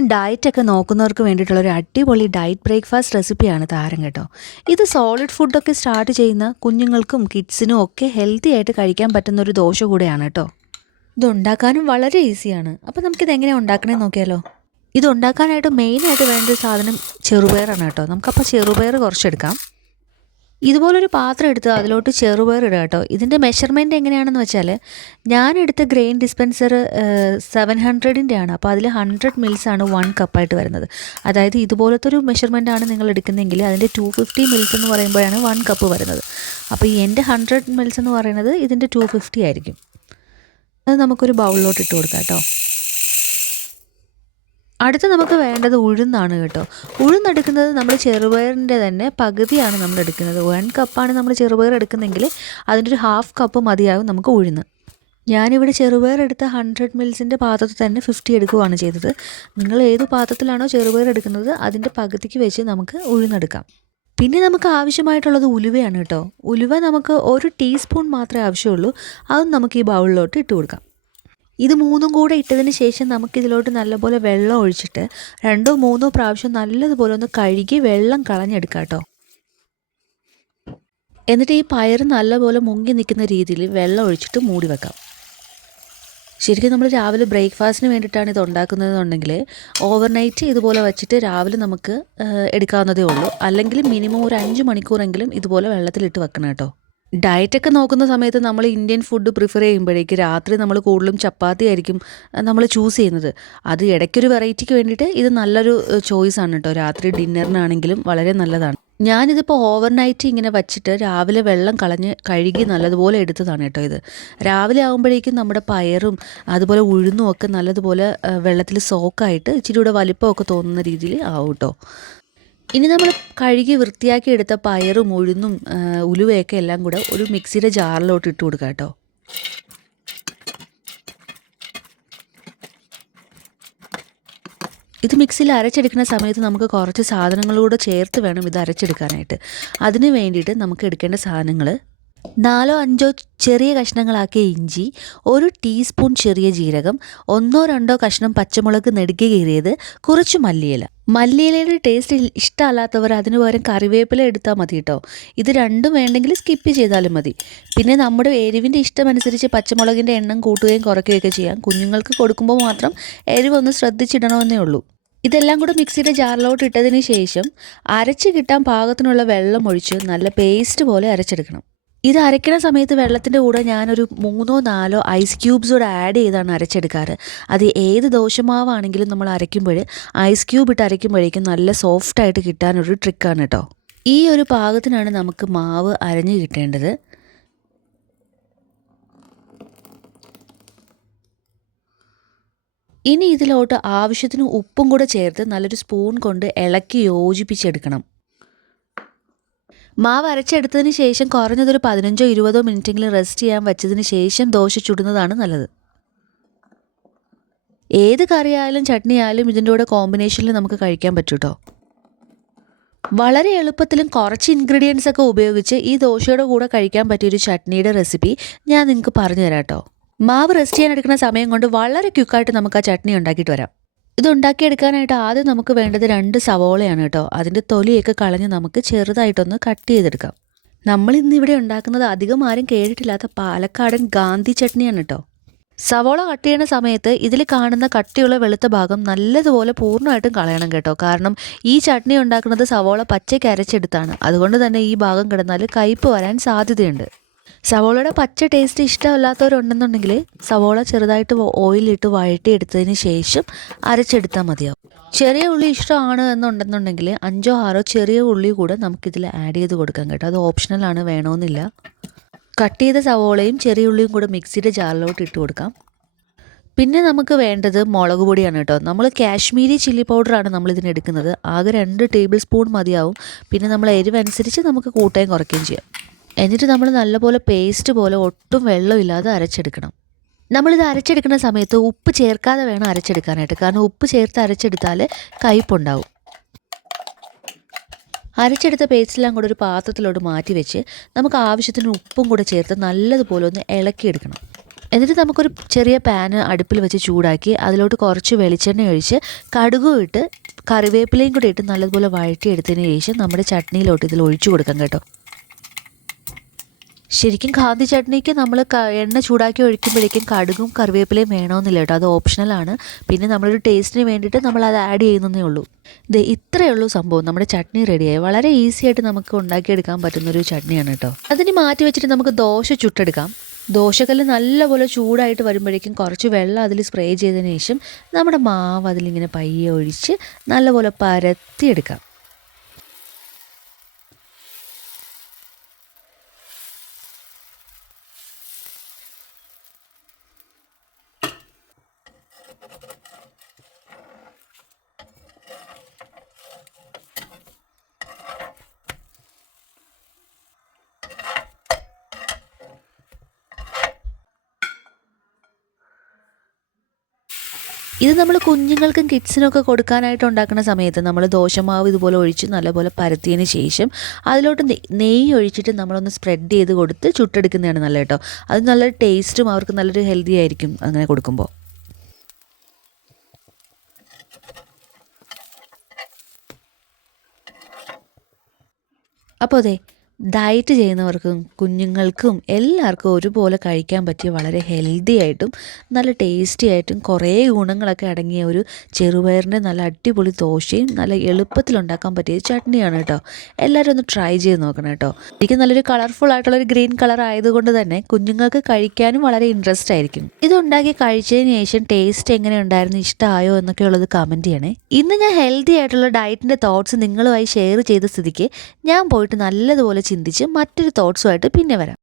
ശരിക്കും ഡയറ്റൊക്കെ നോക്കുന്നവർക്ക് വേണ്ടിയിട്ടുള്ള ഒരു അടിപൊളി ഡയറ്റ് ബ്രേക്ക്ഫാസ്റ്റ് റെസിപ്പിയാണ് താരം കേട്ടോ. ഇത് സോളിഡ് ഫുഡൊക്കെ സ്റ്റാർട്ട് ചെയ്യുന്ന കുഞ്ഞുങ്ങൾക്കും കിഡ്സിനും ഒക്കെ ഹെൽത്തി ആയിട്ട് കഴിക്കാൻ പറ്റുന്ന ഒരു ദോശ കൂടെയാണ് കേട്ടോ. ഇത് ഉണ്ടാക്കാനും വളരെ ഈസിയാണ്. അപ്പോൾ നമുക്കിത് എങ്ങനെയാണ് ഉണ്ടാക്കണമെന്ന് നോക്കിയാലോ. ഇത് ഉണ്ടാക്കാനായിട്ട് മെയിനായിട്ട് വേണ്ട ഒരു സാധനം ചെറുപയറാണ് കേട്ടോ. നമുക്കപ്പോൾ ചെറുപയർ കുറച്ചെടുക്കാം. ഇതുപോലൊരു പാത്രം എടുത്ത് അതിലോട്ട് ചെറുപയർ ഇടുക കേട്ടോ. ഇതിൻ്റെ മെഷർമെൻറ്റ് എങ്ങനെയാണെന്ന് വെച്ചാൽ ഞാനെടുത്ത ഗ്രെയിൻ ഡിസ്പെൻസർ 700-ൻ്റെ ആണ്. അപ്പോൾ അതിൽ 100 ml ആണ് 1 കപ്പായിട്ട് വരുന്നത്. അതായത് ഇതുപോലത്തെ ഒരു മെഷർമെൻ്റ് ആണ് നിങ്ങൾ എടുക്കുന്നതെങ്കിൽ അതിൻ്റെ 250 ml എന്ന് പറയുമ്പോഴാണ് 1 കപ്പ് വരുന്നത്. അപ്പോൾ ഈ എൻ്റെ 100 ml എന്ന് പറയുന്നത് ഇതിൻ്റെ 250 ആയിരിക്കും. അത് നമുക്കൊരു ബൗളിലോട്ട് ഇട്ട് കൊടുക്കാം കേട്ടോ. അടുത്ത് നമുക്ക് വേണ്ടത് ഉഴുന്നാണ് കേട്ടോ. ഉഴുന്നെടുക്കുന്നത് നമ്മൾ ചെറുപയറിൻ്റെ തന്നെ പകുതിയാണ് നമ്മൾ എടുക്കുന്നത്. 1 കപ്പാണ് നമ്മൾ ചെറുപയർ എടുക്കുന്നതെങ്കിൽ അതിൻ്റെ ഒരു 1/2 കപ്പ് മതിയാകും നമുക്ക് ഉഴുന്ന്. ഞാനിവിടെ ചെറുപയർ എടുത്ത 100 ml പാത്രത്തിൽ തന്നെ 50 എടുക്കുകയാണ് ചെയ്തത്. നിങ്ങൾ ഏത് പാത്രത്തിലാണോ ചെറുപയർ എടുക്കുന്നത് അതിൻ്റെ പകുതിക്ക് വെച്ച് നമുക്ക് ഉഴുന്നെടുക്കാം. പിന്നെ നമുക്ക് ആവശ്യമായിട്ടുള്ളത് ഉലുവയാണ് കേട്ടോ. ഉലുവ നമുക്ക് 1 ടീസ്പൂൺ മാത്രമേ ആവശ്യമുള്ളൂ. അതും നമുക്ക് ഈ ബൗളിലോട്ട് ഇട്ട് കൊടുക്കാം. ഇത് മൂന്നും കൂടെ ഇട്ടതിന് ശേഷം നമുക്കിതിലോട്ട് നല്ലപോലെ വെള്ളം ഒഴിച്ചിട്ട് 2-3 പ്രാവശ്യം നല്ലതുപോലെ ഒന്ന് കഴുകി വെള്ളം കളഞ്ഞെടുക്കാം കേട്ടോ. എന്നിട്ട് ഈ പയർ നല്ലപോലെ മുങ്ങി നിൽക്കുന്ന രീതിയിൽ വെള്ളം ഒഴിച്ചിട്ട് മൂടി വെക്കാം. ശരിക്കും നമ്മൾ രാവിലെ ബ്രേക്ക്ഫാസ്റ്റിന് വേണ്ടിയിട്ടാണ് ഇത് ഉണ്ടാക്കുന്നതെന്നുണ്ടെങ്കിൽ ഓവർനൈറ്റ് ഇതുപോലെ വെച്ചിട്ട് രാവിലെ നമുക്ക് എടുക്കാവുന്നതേ ഉള്ളൂ. അല്ലെങ്കിൽ മിനിമം ഒരു 5 മണിക്കൂറെങ്കിലും ഇതുപോലെ വെള്ളത്തിലിട്ട് വെക്കണം കേട്ടോ. ഡയറ്റൊക്കെ നോക്കുന്ന സമയത്ത് നമ്മൾ ഇന്ത്യൻ ഫുഡ് പ്രിഫർ ചെയ്യുമ്പോഴേക്ക് രാത്രി നമ്മൾ കൂടുതലും ചപ്പാത്തി ആയിരിക്കും നമ്മൾ ചൂസ് ചെയ്യുന്നത്. അത് ഇടയ്ക്കൊരു വെറൈറ്റിക്ക് വേണ്ടിയിട്ട് ഇത് നല്ലൊരു ചോയ്സാണ് കേട്ടോ. രാത്രി ഡിന്നറിനാണെങ്കിലും വളരെ നല്ലതാണ്. ഞാനിതിപ്പോൾ ഓവർനൈറ്റ് ഇങ്ങനെ വച്ചിട്ട് രാവിലെ വെള്ളം കളഞ്ഞ് കഴുകി നല്ലതുപോലെ എടുത്തതാണ് കേട്ടോ. ഇത് രാവിലെ ആകുമ്പോഴേക്കും നമ്മുടെ പയറും അതുപോലെ ഉഴുന്നും ഒക്കെ നല്ലതുപോലെ വെള്ളത്തിൽ സോക്കായിട്ട് ഇച്ചിരി കൂടെ വലിപ്പമൊക്കെ തോന്നുന്ന രീതിയിൽ ആവും കേട്ടോ. ഇനി നമ്മൾ കഴുകി വൃത്തിയാക്കി എടുത്ത പയറും ഉഴുന്നും ഉലുവയൊക്കെ എല്ലാം കൂടെ ഒരു മിക്സിയുടെ ജാറിലോട്ട് ഇട്ട് കൊടുക്കുക കേട്ടോ. ഇത് മിക്സിയിൽ അരച്ചെടുക്കുന്ന സമയത്ത് നമുക്ക് കുറച്ച് സാധനങ്ങളൂടെ ചേർത്ത് വേണം ഇത് അരച്ചെടുക്കാനായിട്ട്. അതിന് വേണ്ടിയിട്ട് നമുക്ക് എടുക്കേണ്ട സാധനങ്ങൾ 4-5 ചെറിയ കഷ്ണങ്ങളാക്കിയ ഇഞ്ചി, 1 ടീസ്പൂൺ ചെറിയ ജീരകം, 1-2 കഷ്ണം പച്ചമുളക് നെടുകെ കീറിയത്, കുറച്ച് മല്ലിയില. മല്ലിയിലയുടെ ടേസ്റ്റ് ഇഷ്ടമല്ലാത്തവർ അതിന് പകരം കറിവേപ്പില എടുത്താൽ മതി കേട്ടോ. ഇത് രണ്ടും വേണ്ടെങ്കിൽ സ്കിപ്പ് ചെയ്താലും മതി. പിന്നെ നമ്മുടെ എരിവിൻ്റെ ഇഷ്ടമനുസരിച്ച് പച്ചമുളകിൻ്റെ എണ്ണം കൂട്ടുകയും കുറയ്ക്കുകയൊക്കെ ചെയ്യാം. കുഞ്ഞുങ്ങൾക്ക് കൊടുക്കുമ്പോൾ മാത്രം എരിവൊന്ന് ശ്രദ്ധിച്ചിടണമെന്നേ ഉള്ളൂ. ഇതെല്ലാം കൂടെ മിക്സിയുടെ ജാറിലോട്ട് ഇട്ടതിന് ശേഷം അരച്ച് കിട്ടാൻ പാകത്തിനുള്ള വെള്ളം ഒഴിച്ച് നല്ല പേസ്റ്റ് പോലെ അരച്ചെടുക്കണം. ഇത് അരയ്ക്കുന്ന സമയത്ത് വെള്ളത്തിൻ്റെ കൂടെ ഞാനൊരു 3-4 ഐസ് ക്യൂബ്സ് കൂടെ ആഡ് ചെയ്താണ് അരച്ചെടുക്കാറ്. അത് ഏത് ദോശമാവാണെങ്കിലും നമ്മൾ അരയ്ക്കുമ്പോൾ ഐസ് ക്യൂബ് ഇട്ട് അരയ്ക്കുമ്പോഴേക്കും നല്ല സോഫ്റ്റായിട്ട് കിട്ടാനൊരു ട്രിക്കാണ് കേട്ടോ. ഈ ഒരു പാകത്തിനാണ് നമുക്ക് മാവ് അരഞ്ഞ് കിട്ടേണ്ടത്. ഇനി ഇതിലോട്ട് ആവശ്യത്തിന് ഉപ്പും കൂടെ ചേർത്ത് നല്ലൊരു സ്പൂൺ കൊണ്ട് ഇളക്കി യോജിപ്പിച്ചെടുക്കണം. മാവ് അരച്ചെടുത്തതിന് ശേഷം കുറഞ്ഞതൊരു 15-20 മിനിറ്റെങ്കിലും റെസ്റ്റ് ചെയ്യാൻ വെച്ചതിന് ശേഷം ദോശ ചുടുന്നതാണ് നല്ലത്. ഏത് കറിയായാലും ചട്നി ആയാലും ഇതിൻ്റെ കൂടെ കോമ്പിനേഷനിൽ നമുക്ക് കഴിക്കാൻ പറ്റും കേട്ടോ. വളരെ എളുപ്പത്തിലും കുറച്ച് ഇൻഗ്രീഡിയൻസ് ഒക്കെ ഉപയോഗിച്ച് ഈ ദോശയുടെ കൂടെ കഴിക്കാൻ പറ്റിയൊരു ചട്നിയുടെ റെസിപ്പി ഞാൻ നിങ്ങൾക്ക് പറഞ്ഞു തരാം കേട്ടോ. മാവ് റെസ്റ്റ് ചെയ്യാൻ എടുക്കുന്ന സമയം കൊണ്ട് വളരെ ക്വിക്കായിട്ട് നമുക്ക് ആ ചട്നി ഉണ്ടാക്കിയിട്ട് വരാം. ഇത് ഉണ്ടാക്കിയെടുക്കാനായിട്ട് ആദ്യം നമുക്ക് വേണ്ടത് 2 സവോളയാണ് കേട്ടോ. അതിൻ്റെ തൊലിയൊക്കെ കളഞ്ഞ് നമുക്ക് ചെറുതായിട്ടൊന്ന് കട്ട് ചെയ്തെടുക്കാം. നമ്മൾ ഇന്നിവിടെ ഉണ്ടാക്കുന്നത് അധികം ആരും കേട്ടിട്ടില്ലാത്ത പാലക്കാടൻ ഗാന്ധി ചട്നിയാണ് കേട്ടോ. സവോള കട്ട് ചെയ്യുന്ന സമയത്ത് ഇതിൽ കാണുന്ന കട്ടിയുള്ള വെളുത്ത ഭാഗം നല്ലതുപോലെ പൂർണ്ണമായിട്ടും കളയണം കേട്ടോ. കാരണം ഈ ചട്നി ഉണ്ടാക്കുന്നത് സവോള പച്ചയ്ക്ക് അരച്ചെടുത്താണ്. അതുകൊണ്ട് തന്നെ ഈ ഭാഗം കിടന്നാൽ കയ്പ്പ് വരാൻ സാധ്യതയുണ്ട്. സവോളയുടെ പച്ച ടേസ്റ്റ് ഇഷ്ടമല്ലാത്തവരുണ്ടെന്നുണ്ടെങ്കിൽ സവോള ചെറുതായിട്ട് ഓയിലിട്ട് വഴറ്റിയെടുത്തതിന് ശേഷം അരച്ചെടുത്താൽ മതിയാവും. ചെറിയ ഉള്ളി ഇഷ്ടമാണ് എന്നുണ്ടെന്നുണ്ടെങ്കിൽ 5-6 ചെറിയ ഉള്ളി കൂടെ നമുക്കിതിൽ ആഡ് ചെയ്ത് കൊടുക്കാം കേട്ടോ. അത് ഓപ്ഷണലാണ്, വേണമെന്നില്ല. കട്ട് ചെയ്ത സവോളയും ചെറിയ ഉള്ളിയും കൂടെ മിക്സിയുടെ ജാറിലോട്ട് ഇട്ട് കൊടുക്കാം. പിന്നെ നമുക്ക് വേണ്ടത് മുളക് പൊടിയാണ് കേട്ടോ. നമ്മൾ കാശ്മീരി ചില്ലി പൗഡറാണ് നമ്മളിതിന് എടുക്കുന്നത്. ആകെ 2 ടേബിൾ സ്പൂൺ മതിയാവും. പിന്നെ നമ്മൾ എരിവനുസരിച്ച് നമുക്ക് കൂട്ടുകയും കുറയ്ക്കുകയും ചെയ്യാം. എന്നിട്ട് നമ്മൾ നല്ലപോലെ പേസ്റ്റ് പോലെ ഒട്ടും വെള്ളമില്ലാതെ അരച്ചെടുക്കണം. നമ്മളിത് അരച്ചെടുക്കുന്ന സമയത്ത് ഉപ്പ് ചേർക്കാതെ വേണം അരച്ചെടുക്കാനായിട്ട്. കാരണം ഉപ്പ് ചേർത്ത് അരച്ചെടുത്താൽ കയ്പുണ്ടാവും. അരച്ചെടുത്ത പേസ്റ്റെല്ലാം കൂടെ ഒരു പാത്രത്തിലോട്ട് മാറ്റി വെച്ച് നമുക്ക് ആവശ്യത്തിന് ഉപ്പും കൂടെ ചേർത്ത് നല്ലതുപോലെ ഒന്ന് ഇളക്കിയെടുക്കണം. എന്നിട്ട് നമുക്കൊരു ചെറിയ പാന് അടുപ്പിൽ വെച്ച് ചൂടാക്കി അതിലോട്ട് കുറച്ച് വെളിച്ചെണ്ണ ഒഴിച്ച് കടുകും ഇട്ട് കറിവേപ്പിലയും കൂടി ഇട്ട് നല്ലതുപോലെ വഴറ്റിയെടുത്തതിന് ശേഷം നമ്മുടെ ചട്നിയിലോട്ട് ഇതിൽ ഒഴിച്ചു കൊടുക്കാം കേട്ടോ. ശരിക്കും കാന്തി ചട്നിക്ക് നമ്മൾ എണ്ണ ചൂടാക്കി ഒഴിക്കുമ്പോഴേക്കും കടുകും കറിവേപ്പിലയും വേണമെന്നില്ല കേട്ടോ, അത് ഓപ്ഷണലാണ്. പിന്നെ നമ്മളൊരു ടേസ്റ്റിന് വേണ്ടിയിട്ട് നമ്മൾ അത് ആഡ് ചെയ്യുന്നതേ ഉള്ളൂ. ഇത് ഇത്രയേ ഉള്ളൂ സംഭവം, നമ്മുടെ ചട്നി റെഡിയായി. വളരെ ഈസി ആയിട്ട് നമുക്ക് ഉണ്ടാക്കിയെടുക്കാൻ പറ്റുന്നൊരു ചട്നിയാണ് കേട്ടോ. അതിന് മാറ്റി വെച്ചിട്ട് നമുക്ക് ദോശ ചുട്ടെടുക്കാം. ദോശക്കല്ല് നല്ലപോലെ ചൂടായിട്ട് വരുമ്പോഴേക്കും കുറച്ച് വെള്ളം അതിൽ സ്പ്രേ ചെയ്തതിന് ശേഷം നമ്മുടെ മാവ് അതിലിങ്ങനെ പയ്യെ ഒഴിച്ച് നല്ലപോലെ പരത്തിയെടുക്കാം. ഇത് നമ്മൾ കുഞ്ഞുങ്ങൾക്കും കിഡ്സിനൊക്കെ കൊടുക്കാനായിട്ട് ഉണ്ടാക്കുന്ന സമയത്ത് നമ്മൾ ദോശമാവ് ഇതുപോലെ ഒഴിച്ച് നല്ലപോലെ പരത്തിയതിന് ശേഷം അതിലോട്ട് നെയ്യ് ഒഴിച്ചിട്ട് നമ്മളൊന്ന് സ്പ്രെഡ് ചെയ്ത് കൊടുത്ത് ചുട്ടെടുക്കുന്നതാണ് നല്ലത് കേട്ടോ. അത് നല്ലൊരു ടേസ്റ്റും അവർക്ക് നല്ലൊരു ഹെൽത്തി ആയിരിക്കും അങ്ങനെ കൊടുക്കുമ്പോൾ. അപ്പോൾ അതെ, ഡയറ്റ് ചെയ്യുന്നവർക്കും കുഞ്ഞുങ്ങൾക്കും എല്ലാവർക്കും ഒരുപോലെ കഴിക്കാൻ പറ്റിയ വളരെ ഹെൽത്തി ആയിട്ടും നല്ല ടേസ്റ്റി ആയിട്ടും കുറേ ഗുണങ്ങളൊക്കെ അടങ്ങിയ ഒരു ചെറുപയറിൻ്റെ നല്ല അടിപൊളി ദോശയും നല്ല എളുപ്പത്തിലുണ്ടാക്കാൻ പറ്റിയ ചട്നിയാണ് കേട്ടോ. എല്ലാവരും ഒന്ന് ട്രൈ ചെയ്ത് നോക്കണം കേട്ടോ. എനിക്ക് നല്ലൊരു കളർഫുൾ ആയിട്ടുള്ളൊരു ഗ്രീൻ കളർ ആയതുകൊണ്ട് തന്നെ കുഞ്ഞുങ്ങൾക്ക് കഴിക്കാനും വളരെ ഇൻട്രസ്റ്റ് ആയിരിക്കും. ഇതുണ്ടാക്കി കഴിച്ചതിന് ശേഷം ടേസ്റ്റ് എങ്ങനെ ഉണ്ടായിരുന്നു, ഇഷ്ടമായോ എന്നൊക്കെ ഉള്ളത് കമൻറ്റ് ചെയ്യണേ. ഇന്ന് ഞാൻ ഹെൽത്തി ആയിട്ടുള്ള ഡയറ്റിൻ്റെ തോട്ട്സ് നിങ്ങളുമായി ഷെയർ ചെയ്ത സ്ഥിതിക്ക് ഞാൻ പോയിട്ട് നല്ലതുപോലെ ചിന്തിച്ച് മറ്റൊരു തോട്ട്സുമായിട്ട് പിന്നെ വരാം.